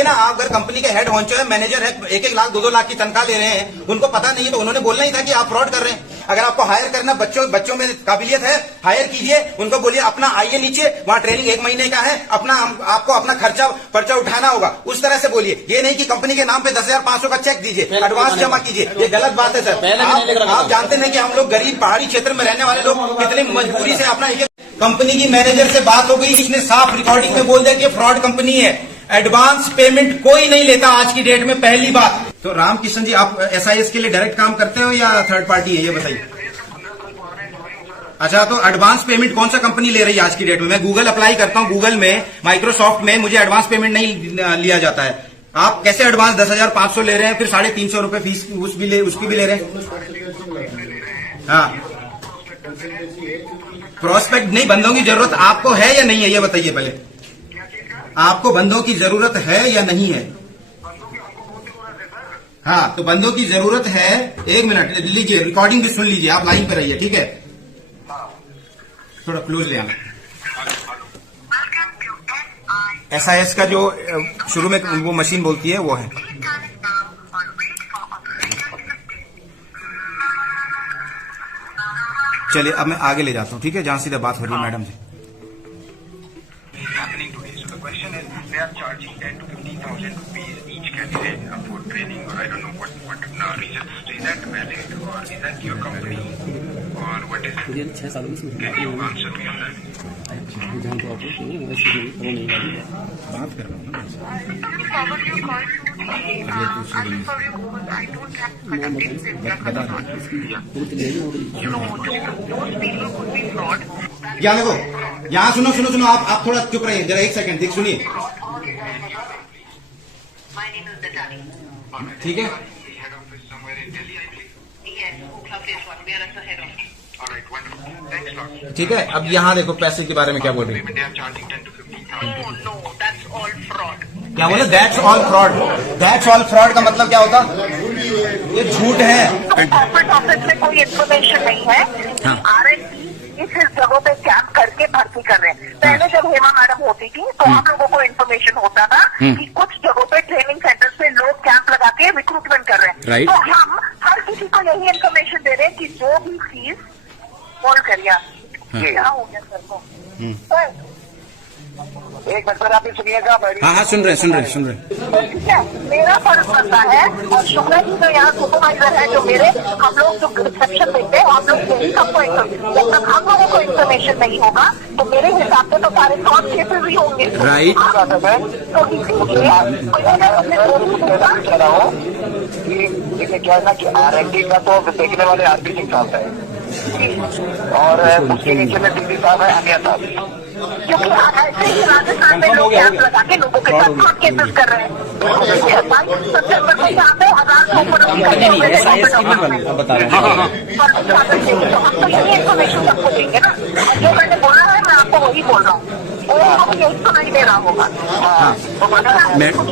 चाहिए ना। आप अगर कंपनी के हेड होंचो है, मैनेजर है, 1-1 लाख 2-2 लाख की तनख्वाह ले रहे हैं, उनको पता नहीं है तो उन्होंने बोलना ही था कि आप फ्रॉड कर रहे हैं। अगर आपको हायर करना, बच्चों में काबिलियत है, हायर कीजिए, उनको बोलिए अपना आइए नीचे, वहां ट्रेनिंग 1 महीने का है, आपको अपना पर्चा उठाना होगा, उस तरह से बोलिए। ये नहीं कि कंपनी के नाम पे 10,500 का चेक दीजिए, एडवांस जमा कीजिए, ये गलत बात है सर। आप जानते नहीं कि हम लोग गरीब पहाड़ी क्षेत्र में रहने वाले लोग कितनी मजबूरी से अपना कंपनी की मैनेजर से बात हो गई, इसने साफ रिकॉर्डिंग में बोल दिया कि फ्रॉड कंपनी है, एडवांस पेमेंट कोई नहीं लेता आज की डेट में, पहली बात। तो रामकिशन जी, आप एसआईएस के लिए डायरेक्ट काम करते हो या थर्ड पार्टी है, ये बताइए। अच्छा, तो एडवांस पेमेंट कौन सा कंपनी ले रही है आज की डेट में? मैं गूगल अप्लाई करता हूँ, गूगल में, माइक्रोसॉफ्ट में मुझे एडवांस पेमेंट नहीं लिया जाता है। आप कैसे एडवांस 10,500 ले रहे हैं, फिर 350 रुपए फीस उसकी भी ले रहे हैं? हाँ, प्रोस्पेक्ट नहीं, बंदों की जरूरत आपको है या नहीं है, ये बताइए पहले। आपको बंदों की जरूरत है या नहीं है? हाँ, तो बंदों की जरूरत है। 1 मिनट लीजिए, रिकॉर्डिंग भी सुन लीजिए, आप लाइन पर रहिए, ठीक है? थोड़ा क्लोज ले आना। एसआईएस का जो शुरू में वो मशीन बोलती है वो है। चलिए, अब मैं आगे ले जाता हूँ, ठीक है, जहां सीधा बात हो रही है मैडम से। मुझे 6 सालों से बात कर रहा हूँ। यहाँ देखो, यहाँ सुनो, आप थोड़ा चुप रहिए जरा, 1 सेकंड, देख सुनिए, ठीक है? ठीक है, अब यहाँ देखो पैसे के बारे में क्या बोल रही है। क्या बोले? That's all fraud. That's all fraud का मतलब क्या होता? ये झूठ है। कॉर्पोरेट ऑफिस में कोई इन्फॉर्मेशन नहीं है। R&D इस जगहों पे कैंप करके भर्ती कर रहे हैं। पहले जब हेमा मैडम होती थी तो हम लोगों को इन्फॉर्मेशन होता था कि कुछ जगहों पे ट्रेनिंग सेंटर्स पे लोग कैंप लगा के रिक्रूटमेंट कर रहे हैं। तो हम हर किसी को यही इन्फॉर्मेशन दे रहे हैं कि जो भी चीज बोल करिए। क्या हो गया सर को? एक मिनट सर, आप ही सुनिएगा। हाँ, सुन रहे। ठीक है, मेरा फर्ज बनता है, और शुक्ला जी जो यहाँ सुपरवाइजर है, जो मेरे हम लोग जो रिसेप्शन देते हैं, हम लोग यही सबको जब तक हम लोगों को इन्फॉर्मेशन नहीं होगा तो मेरे हिसाब से तो सारे फ्रॉड केसेस ही होंगे। राइट। तो इसीलिए देखिए क्या है ना कि R&D का तो देखने वाले आरपी सिंह साहब है, और उसके नीचे में दिल्ली साहब है, अनिया साहब। क्योंकि ऐसे ही राजस्थान में लोग कैंप लगा के लोगों के साथ फ्रॉड केसेस कर रहे हैं। 22 से यहाँ पे 1000 से ऊपर बता रहे हैं। तो हम तो यही इन्फॉर्मेशन सबको देंगे ना। जो मैंने बोला है मैं आपको वही बोल रहा हूँ, वो यही तो नहीं दे रहा होगा।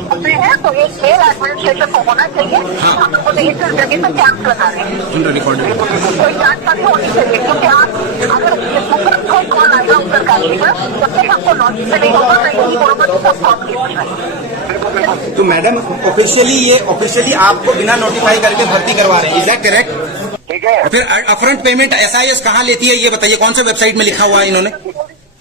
होते हैं तो एक मेल एडमिनिस्ट्रेशन को होना चाहिए। हम लोगों ने इस जगह पे कैंप लगा रहे हैं, कोई जानकारी होनी चाहिए। क्योंकि आप अगर कोई कॉल आएगा सरकारी का, जब तक आपको नॉलेज नहीं होगा, मैं यही बोलूंगा कि सब कॉल। तो मैडम, ऑफिशियली आपको बिना नोटिफाई करके भर्ती करवा रहे हैं, इज दैट करेक्ट? ठीक है। फिर अपफ्रंट पेमेंट एसआईएस कहाँ लेती है, ये बताइए, कौन सा वेबसाइट में लिखा हुआ है इन्होंने?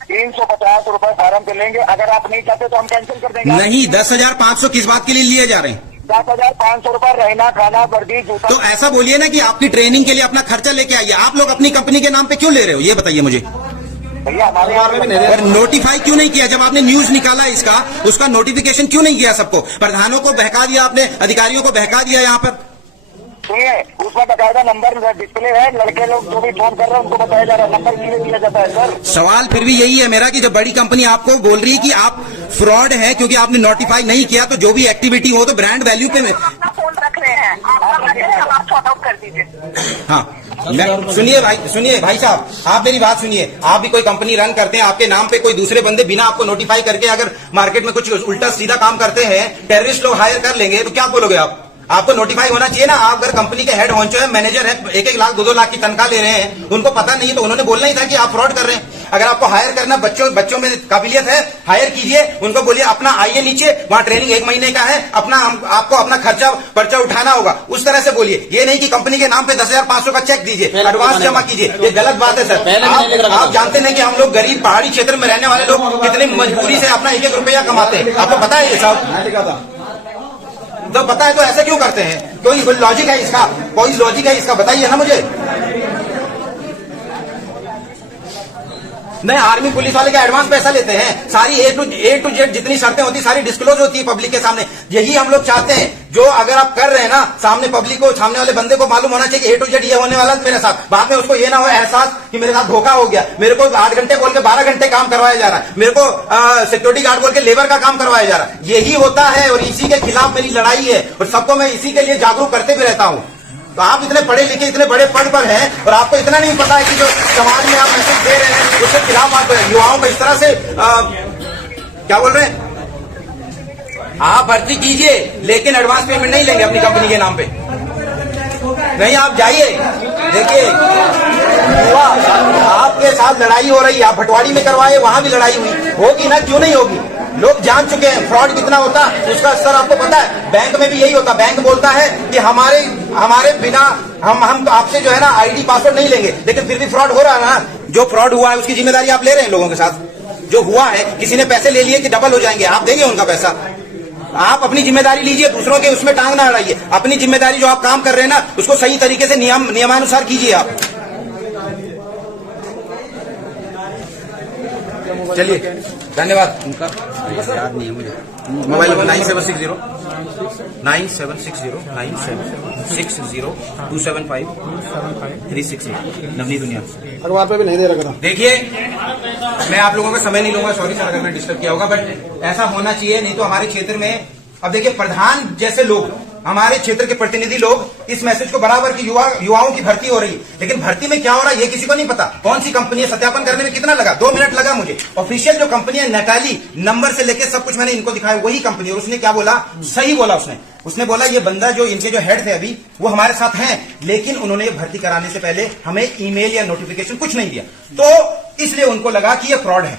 350 रुपए फार्म पे लेंगे, अगर आप नहीं चाहते तो हम कैंसिल कर देंगे। नहीं, 10,500 किस बात के लिए लिए जा रहे हैं? 10,500 रुपए रहना, खाना, वर्दी, जूता। तो ऐसा बोलिए ना कि आपकी ट्रेनिंग के लिए अपना खर्चा लेके आइए। आप लोग अपनी कंपनी के नाम पे क्यों ले रहे हो, ये बताइए मुझे। भैया हमारे यहाँ पर नोटिफाई क्यों नहीं किया? जब आपने न्यूज निकाला इसका, उसका नोटिफिकेशन क्यों नहीं किया सबको? प्रधानों को बहका दिया आपने, अधिकारियों को बहका दिया यहाँ पर। सुनिए, उसका बकायदा नंबर डिस्प्ले है, लड़के लोग जो भी फोन कर रहे हैं उनको बताया जा रहा है, नंबर क्लियर दिया जाता है। सर, सवाल फिर भी यही है मेरा कि जब बड़ी कंपनी आपको बोल रही है कि आप फ्रॉड है क्योंकि आपने नोटिफाई नहीं किया, तो जो भी एक्टिविटी हो तो ब्रांड वैल्यू पे फोन रख रहे हैं, आप सॉर्ट आउट कर दीजिए। हाँ, सुनिए भाई साहब, आप मेरी बात सुनिए। आप भी कोई कंपनी रन करते हैं, आपके नाम पे कोई दूसरे बंदे बिना आपको नोटिफाई करके अगर मार्केट में कुछ उल्टा सीधा काम करते हैं, टेररिस्ट लोग हायर कर लेंगे, तो क्या बोलोगे आप? आपको नोटिफाई होना चाहिए ना। आप अगर कंपनी के हेड होंचो है, मैनेजर है, 1-1 लाख 2-2 लाख की तनख्वाह ले रहे हैं, उनको पता नहीं है तो उन्होंने बोलना ही था कि आप फ्रॉड कर रहे हैं। अगर आपको हायर करना बच्चों में काबिलियत है, हायर कीजिए, उनको बोलिए अपना आइए नीचे, वहां ट्रेनिंग 1 महीने का है, आपको अपना खर्चा पर्चा उठाना होगा, उस तरह से बोलिए। ये नहीं कि कंपनी के नाम पे 10,500 का चेक दीजिए, एडवांस जमा कीजिए, ये गलत बात है सर। आप जानते हैं कि हम लोग गरीब पहाड़ी क्षेत्र में रहने वाले लोग कितनी मजबूरी से अपना 1-1 रुपया कमाते हैं, आपको पता है ये सब? तो पता है तो ऐसे क्यों करते हैं? कोई लॉजिक है इसका? कोई लॉजिक है इसका? बताइए ना मुझे। नहीं, आर्मी पुलिस वाले का एडवांस पैसा लेते हैं, सारी ए टू जेड जितनी शर्तें होती सारी डिस्क्लोज होती है पब्लिक के सामने। यही हम लोग चाहते हैं, जो अगर आप कर रहे हैं ना, सामने पब्लिक को, सामने वाले बंदे को मालूम होना चाहिए कि ए टू जेड ये होने वाला है मेरे साथ। बाद में उसको ये ना हो एहसास कि मेरे साथ धोखा हो गया, मेरे को 8 घंटे बोल के 12 घंटे काम करवाया जा रहा है, मेरे को सिक्योरिटी गार्ड बोल के लेबर का काम करवाया जा रहा है। यही होता है और इसी के खिलाफ मेरी लड़ाई है और सबको मैं इसी के लिए जागरूक करते भी रहता हूँ। तो आप इतने पढ़े लिखे, इतने बड़े पद पर हैं और आपको इतना नहीं पता है कि जो समाज में आप मैसेज दे रहे हैं उसके खिलाफ आप युवाओं को इस तरह से क्या बोल रहे हैं? आप भर्ती कीजिए लेकिन एडवांस पेमेंट नहीं लेंगे अपनी कंपनी के नाम पे। नहीं, आप जाइए, देखिए युवा आपके साथ लड़ाई हो रही है, आप भटवाड़ी में करवाए, वहां भी लड़ाई हुई होगी ना, क्यों नहीं होगी? लोग जान चुके हैं फ्रॉड कितना होता है, उसका असर आपको पता है। बैंक में भी यही होता, बैंक बोलता है कि हमारे बिना हम आपसे जो है ना आईडी पासवर्ड नहीं लेंगे, लेकिन फिर भी फ्रॉड हो रहा है ना। जो फ्रॉड हुआ है उसकी जिम्मेदारी आप ले रहे हैं लोगों के साथ। जो हुआ है, किसी ने पैसे ले लिए कि डबल हो जाएंगे, आप देंगे उनका पैसा? आप अपनी जिम्मेदारी लीजिए, दूसरों के उसमें टांग ना अड़ाइए। अपनी जिम्मेदारी जो आप काम कर रहे हैं ना, उसको सही तरीके से नियमानुसार कीजिए आप। चलिए, धन्यवाद। उनका याद नहीं है मुझे। मोबाइल नंबर 9760 275 नवनीत दुनिया। अखबार पे भी नहीं दे रखा था। देखिए, मैं आप लोगों का समय नहीं लूंगा, सॉरी सर अगर मैं डिस्टर्ब किया होगा, बट ऐसा होना चाहिए, नहीं तो हमारे क्षेत्र में अब देखिए प्रधान जैसे लोग, हमारे क्षेत्र के प्रतिनिधि लोग इस मैसेज को बराबर की युवाओं की भर्ती हो रही है, लेकिन भर्ती में क्या हो रहा है ये किसी को नहीं पता। कौन सी कंपनी है, सत्यापन करने में कितना लगा? 2 मिनट लगा मुझे। ऑफिशियल जो कंपनी है नेटाली नंबर से लेके सब कुछ मैंने इनको दिखाया, वही कंपनी। और उसने क्या बोला, सही बोला उसने बोला ये बंदा जो इनके जो हेड थे अभी वो हमारे साथ हैं, लेकिन उन्होंने भर्ती कराने से पहले हमें ईमेल या नोटिफिकेशन कुछ नहीं दिया, तो इसलिए उनको लगा कि ये फ्रॉड है।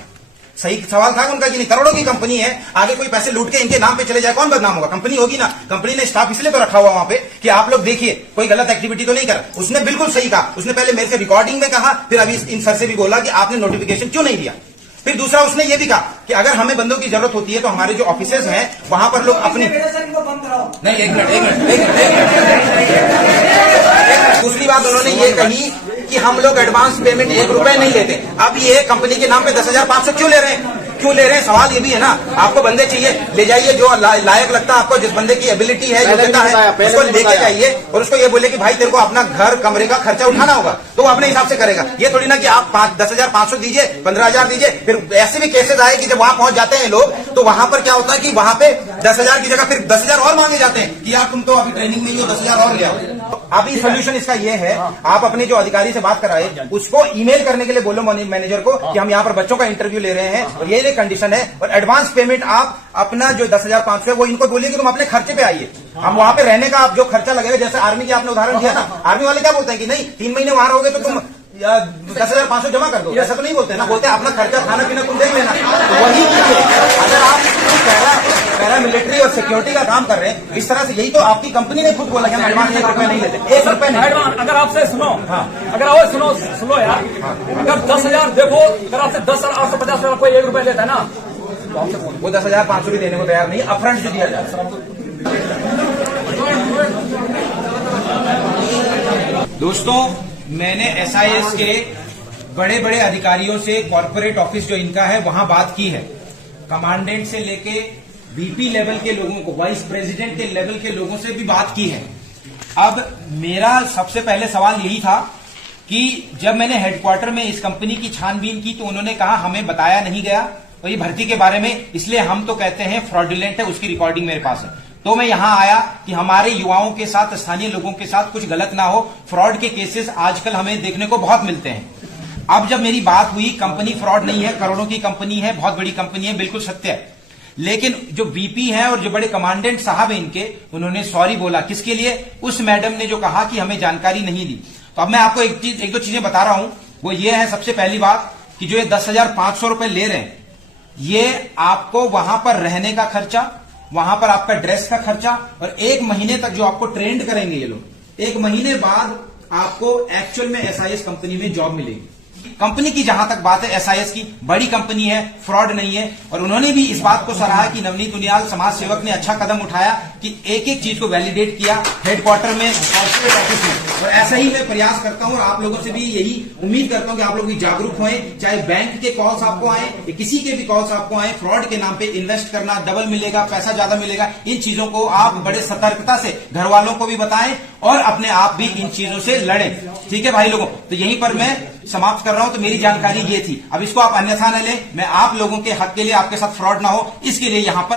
सही सवाल था उनका कि नहीं, करोड़ों की कंपनी है, आगे कोई पैसे लूट के इनके नाम पे चले जाए कौन बदनाम होगा? कंपनी होगी ना। कंपनी ने स्टाफ इसलिए तो रखा हुआ वहां पे कि आप लोग देखिए कोई गलत एक्टिविटी तो नहीं कर। उसने बिल्कुल सही कहा, उसने पहले मेरे से रिकॉर्डिंग में कहा, फिर अभी इन सर से भी बोला कि आपने नोटिफिकेशन क्यों नहीं दिया। फिर दूसरा उसने ये भी कहा कि अगर हमें बंदों की जरूरत होती है तो हमारे जो ऑफिसेज हैं वहां पर लोग अपनी नहीं, एक मिनट। दूसरी बात उन्होंने ये कही कि हम लोग एडवांस पेमेंट 1 रुपए नहीं लेते। अब ये कंपनी के नाम पे 10,500 क्यों ले रहे हैं? सवाल ये भी है ना। आपको बंदे चाहिए, ले जाइए जो लायक लगता है आपको, जिस बंदे की एबिलिटी है, योग्यता है, उसको लेके जाइए और उसको ये बोले कि भाई तेरे को अपना घर कमरे का खर्चा उठाना होगा, तो वो अपने हिसाब से करेगा। ये थोड़ी ना कि आप 10,500 दीजिए, 15,000 दीजिए। फिर ऐसे भी केसेस आए कि जब वहां पहुंच जाते हैं लोग, तो वहां पर क्या होता है कि वहां पे 10,000 की जगह फिर 10,000 और मांगे जाते हैं कि यार तुम तो अभी ट्रेनिंग में ही हो, 10,000 और ले आओ। अभी सोल्यूशन इसका ये है, आप अपने जो अधिकारी से बात कराए उसको ईमेल करने के लिए बोलो मैनेजर को कि हम यहाँ पर बच्चों का इंटरव्यू ले रहे हैं और ये कंडीशन है, और एडवांस पेमेंट आप अपना जो 10,500 है वो इनको बोलिए कि तुम अपने खर्चे पे आइए। हम वहां पे रहने का आप जो खर्चा लगेगा, जैसे आर्मी की आपने उदाहरण दिया था, आर्मी वाले क्या बोलते हैं कि नहीं 3 महीने वहां रहोगे तो तुम 10,500 जमा कर दो, ऐसा तो नहीं बोलते ना, बोलते हैं अपना खर्चा खाना पीना तुम देख लेना। तो वही अगर आप पैरामिलिट्री और सिक्योरिटी का काम कर रहे हैं इस तरह से, यही तो आपकी कंपनी ने खुद बोला कि हम एडवांस 1 रुपए नहीं लेते, 1 रुपए नहीं। अगर आपसे सुनो, अगर आओ सुनो यार, अगर 10,000 देखो, अगर आपसे 10,850 कोई 1 रुपए लेता है ना, वो 10,500 भी देने को तैयार नहीं, अपफ्रंट से दिया जाए। दोस्तों, मैंने SIS के बड़े बड़े अधिकारियों से, कॉर्पोरेट ऑफिस जो इनका है वहां बात की है, कमांडेंट से लेके VP लेवल के लोगों को, वाइस प्रेसिडेंट के लेवल के लोगों से भी बात की है। अब मेरा सबसे पहले सवाल यही था कि जब मैंने हेडक्वार्टर में इस कंपनी की छानबीन की तो उन्होंने कहा हमें बताया नहीं गया तो ये भर्ती के बारे में, इसलिए हम तो कहते हैं फ्रॉडुलेंट है, उसकी रिकॉर्डिंग मेरे पास है। तो मैं यहां आया कि हमारे युवाओं के साथ, स्थानीय लोगों के साथ कुछ गलत ना हो। फ्रॉड के केसेस आजकल हमें देखने को बहुत मिलते हैं। अब जब मेरी बात हुई, कंपनी फ्रॉड नहीं है, करोड़ों की कंपनी है, बहुत बड़ी कंपनी है, बिल्कुल सत्य है, लेकिन जो VP है और जो बड़े कमांडेंट साहब है इनके, उन्होंने सॉरी बोला। किसके लिए? उस मैडम ने जो कहा कि हमें जानकारी नहीं दी। तो अब मैं आपको एक दो चीजें बता रहा हूं। वो ये है, सबसे पहली बात कि जो ये 10,500 रुपए ले रहे हैं, ये आपको वहां पर रहने का खर्चा, वहां पर आपका ड्रेस का खर्चा, और 1 महीने तक जो आपको ट्रेंड करेंगे ये लोग, 1 महीने बाद आपको एक्चुअल में एसआईएस कंपनी में जॉब मिलेगी। कंपनी की जहां तक बात है एसआईएस की, बड़ी कंपनी है, फ्रॉड नहीं है। और उन्होंने भी इस बात को सराहा कि नवनीत उनियाल समाज सेवक ने अच्छा कदम उठाया कि एक एक चीज को वैलिडेट किया हेडक्वार्टर में, कॉर्पोरेट ऑफिस में। और ऐसा ही मैं प्रयास करता हूं और आप लोगों से भी यही उम्मीद करता हूं कि आप लोग भी जागरूक हों, चाहे बैंक के कॉल्स आपको आए या किसी के भी कॉल्स आपको आए, फ्रॉड के नाम पे इन्वेस्ट करना, डबल मिलेगा, पैसा ज्यादा मिलेगा, इन चीजों को आप बड़े सतर्कता से घर वालों को भी बताएं और अपने आप भी इन चीजों से लड़ें। ठीक है भाई लोगों, तो यहीं पर मैं समाप्त कर रहा हूं। तो मेरी जानकारी ये थी, अब इसको आप अन्यथा न लें। मैं आप लोगों के हक के लिए, आपके साथ फ्रॉड ना हो, इसके लिए यहां पर